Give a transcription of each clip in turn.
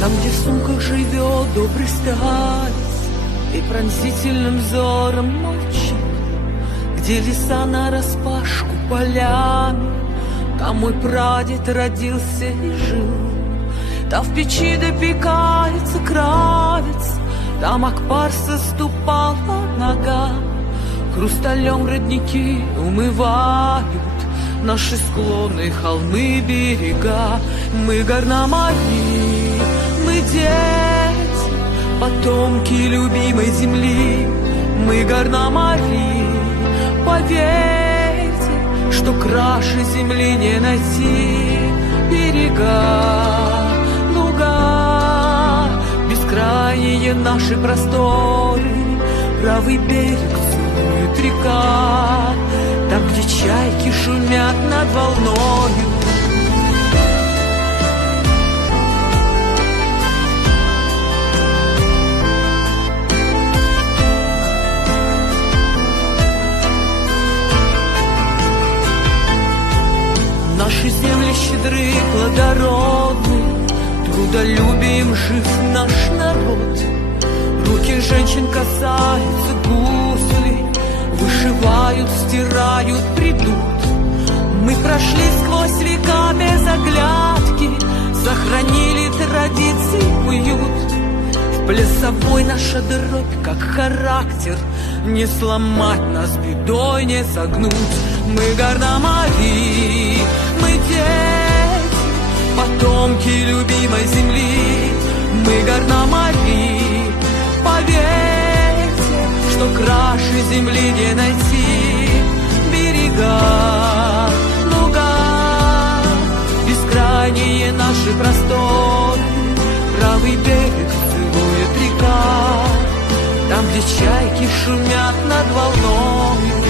Там, где в сумках живет добрый старец и пронзительным взором молчит, где леса нараспашку полями, там мой прадед родился и жил. Там в печи допекается кравец, там Акбарса ступала нога. Хрусталем родники умывают наши склоны, холмы, берега. Мы горномари, мы дети, потомки любимой земли. Мы горномари, поверьте, что краше земли не найти. Берега, луга, бескрайние наши просторы, правый берег целует река, там, где чайки шумят над волною. Наши земли щедры, плодородны, трудолюбием жив наш народ. Руки женщин касаются гуслей, вышивают, стирают, придут. Мы прошли сквозь века без оглядки, сохранили традиции, уют. В плясовой наша дробь, как характер, не сломать нас бедой, не согнуть. Мы горномари, мы дети, потомки любимой земли. Мы горномари, поверьте, что краше земли не найти. Берега, луга, бескрайние наши просторы, правый берег целует река, там, где чайки шумят над волною.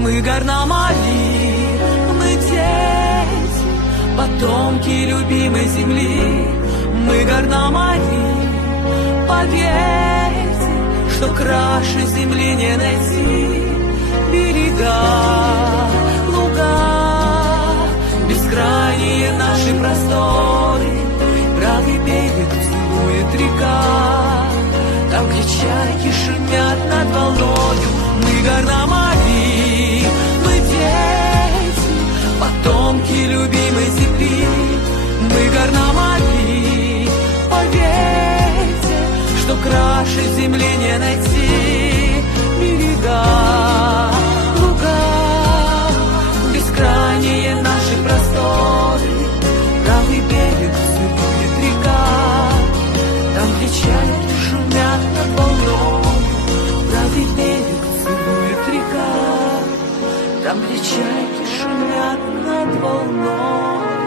Мы горномари, мы дети, потомки любимой земли. Мы горномари, поверьте, что краше земли не найти. Берега, луга, бескрайние наши просторы, правый берег целует река, там, где чайки шумят над волною. Мы горномари, мы дети, потомки любимой земли. Мы горномари, поверьте, что краше земли не найти. Берега, луга, бескрайние наши просторы, правый берег целует река, там, где чайки шумят над волной. Правый берег целует река, там, где чайки шумят над волной.